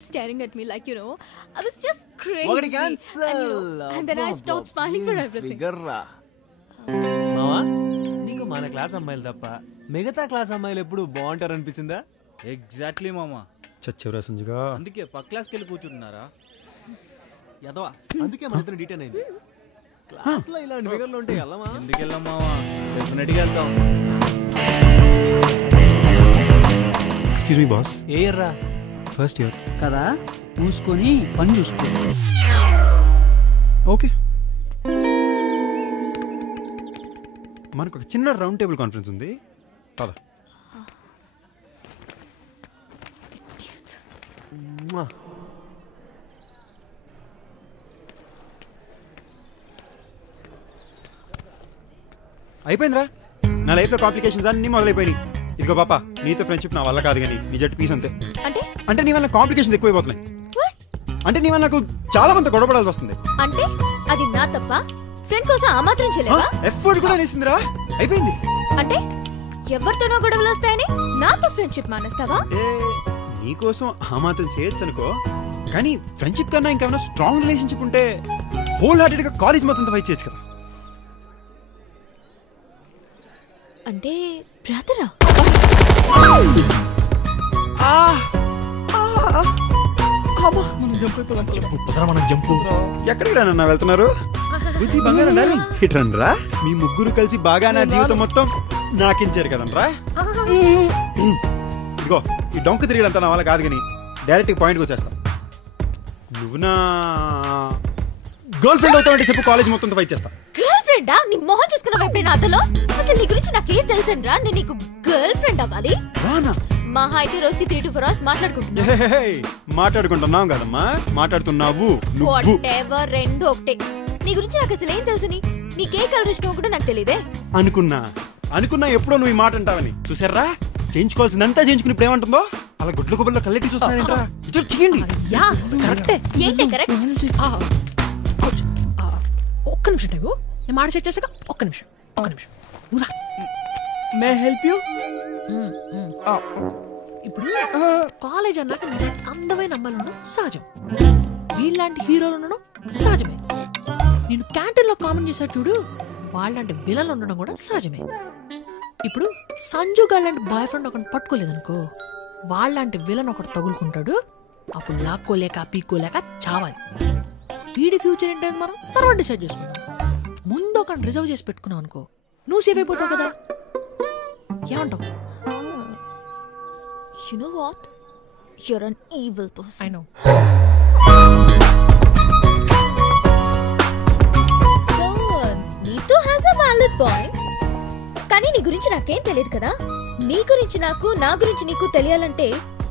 staring at me like, I was just crazy. What cancel? And then I stopped smiling for everything. మావా నీకు మన class అమ్మాయిలు తప్ప మిగతా క్లాస్ అమ్మాయిలు ఎప్పుడు బాగుంటారు అనిపించిందా? ఎగ్జాక్ట్లీ మామా. చచ్చవరా సంజుగా, అందుకే పక్క క్లాస్కి వెళ్ళి కూర్చుంటున్నారా? యదవా, అందుకే మన ఇద్దరు డీటెయిన్ అయింది. క్లాస్ లో ఇలాంటి ఫిగర్లు ఉంటే వెళ్ళమా? ఎందుకు వెళ్ళాం మావా, డెఫినెట్గా వెళ్తాం. Excuse me boss. ఏ ఇయర్ రా? ఫస్ట్ ఇయర్ కదా, మూసుకొని పని చూసుకో. ఓకే, మనకు ఒక చిన్న రౌండ్ టేబుల్ కాన్ఫరెన్స్ ఉంది, పద. అయిపోయిందిరా, నా లైఫ్లో కాంప్లికేషన్స్ అన్నీ మొదలైపోయినాయి. ఇదిగో పాప, నీతో ఫ్రెండ్షిప్ నా వల్ల కాదు, కానీ నీ జట్టు పీస్ అంతే. అంటే నీ వల్ల కాంప్లికేషన్స్ ఎక్కువైపోతున్నాయి. అంటే నీ వల్ల నాకు చాలా మంది గొడవపడాల్సి వస్తుంది. అంటే అది నా తప్ప? ఫ్రెండ్ కోసం ఆ మాత్రం చేయలేవా? ఎఫర్ట్ కూడా వేసిందిరా, అయిపోయింది. అంటే ఎవరితోనో గొడవలు వస్తాయని నాతో ఫ్రెండ్షిప్ మానేస్తావా? నీకోసం ఆ మాత్రం చేయొచ్చు అనుకో, కానీ ఫ్రెండ్షిప్ కన్నా ఇంకేమైనా స్ట్రాంగ్ రిలేషన్షిప్ ఉంటే హోల్ హార్టెడ్ గా కాలేజ్ మొత్తం ఫైట్ చేయొచ్చు కదా. అంటే బ్రదరా? ఎక్కడికి రానన్నా వెళ్తున్నారు? బుజ్జి బంగారం డార్లింగ్, ఇట్రండ్రా. మీ ముగ్గురు కలిసి బాగా నా జీవితం మొత్తం నాకించారు కదనరా. ఇదిగో ఈ డొంక తిరిగడంతా నా వల్ల కాదు, కానీ డైరెక్ట్ పాయింట్కి వచ్చేస్తా. నువ్వు నా గర్ల్ ఫ్రెండ్ అవుతావంటే చెప్పు, కాలేజ్ మొత్తం ఫైట్ చేస్తా. గర్ల్ ఫ్రెండా? నీ మొహం చూసుకున్నావా ఎప్పుడైనా అతలో? అసలు నీ గురించి నాకేం తెలుసండ్రా? నేను నీకు గర్ల్ ఫ్రెండ్ అవ్వాలి? మహా అయితే రోజుకి 3 to 4 hours మాట్లాడుకుంటున్నావు కదమ్మా, మాట్లాడుతున్నావు నువ్వు. రెండు ఒకటే. నీ గురించి నాకు అసలు ఏం తెలుసని? నీకే కలర్ ఇష్టం కూడా నాకు తెలియదే. అనుకున్నా ఎప్పుడో నువ్వు ఈ మాట అంటావని. చూసారా, చేయించుకోవాల్సిందంతా చేయించుకుని ఇప్పుడు ఏమంటుందో? అలా గుడ్ల గుబ్బల్లో కళ్ళెట్టి చూస్తానంటరా. చేయండి. ఏంటి కరెక్ట్? ఒక్క నిమిషం టైపు, నేను మాట సెట్ చేసాక ఒక్క నిమిషం. May help you? ఇప్పుడు కాలేజ్ అన్నాక అందమైన అమ్మాయిలు ఉండడం సహజం, వీళ్ళలాంటి హీరోలు ఉండడం సహజమే. నేను క్యాంటీన్ లో కామెంట్ చేశాడు చూడు, వాళ్ళంటి విలన్లు ఉండడం కూడా సహజమే. ఇప్పుడు సంజు గారు లాంటి బాయ్ ఫ్రెండ్ ఒకటి పట్టుకోలేదనుకో, వాళ్ళంటి విలన్ ఒకటి తగులుకుంటాడు. అప్పుడు లాక్కోలేక పీక్కోలేక చావాలి. వీడి ఫ్యూచర్ ఏంటని మనం తర్వాత డిసైడ్ చేసుకుందాం. ముందు ఒక రిజర్వ్ చేసి పెట్టుకున్నావు అనుకో, నువ్వు సేవ్ అయిపోతావు కదా. ఏమంటావు? You know what? You're an evil person. I know. So, Neetu has a valid point. కానీ నీ గురించి నాకేం తెలియదు కదా. నీ గురించి నాకు, నా గురించి నీకు తెలియాలంటే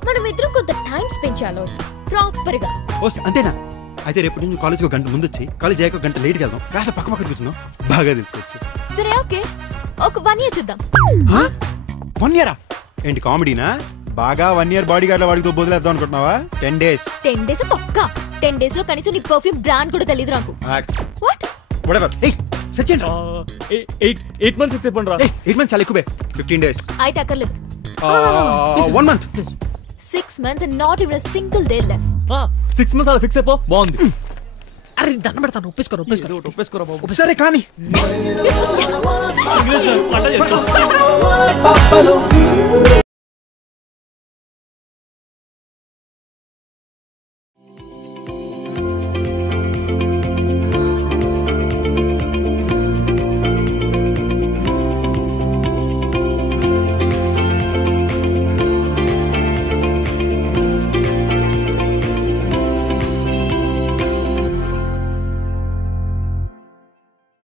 మనం ఇద్దరం కొంత టైం స్పెండ్ చేయాలి ప్రాపర్ గా. అంతేనా? అయితే రేపు నుంచి కాలేజ్ ఒక గంట ముందు వచ్చి, కాలేజ్ అయ్యాక గంట లేట్కి వెళ్దాం. కాస్త పక్క కూర్చుందాం, బాగా తెలుసుకోవచ్చు. సరే, ఓకే. ఒక 1 year చూద్దాం. 1 year? ఏంటి కామెడీనా? బాగా 1 year బాడీ గార్డ్ వాడితో బదులేద్దాం అనుకుంటున్నావా? 10 days. 10 days తొక్క. 10 days లో కనీసం నీ పర్ఫ్యూమ్ బ్రాండ్ కూడా తెలియదు నాకు. What? Whatever. Hey, సచిన్ రా. 8 months ఫిక్స్ అయిపోండి రా. 8 months చాలా ఎక్కువే. 15 days. అయితే అక్కర్లేదు. 1 month. 6 months and not even a single day less. 6 months అలా ఫిక్స్ అయిపో. బాగుంది. అరే దండం పెడతాను, ఒప్పేసుకోరా బాబు. సరే కానీ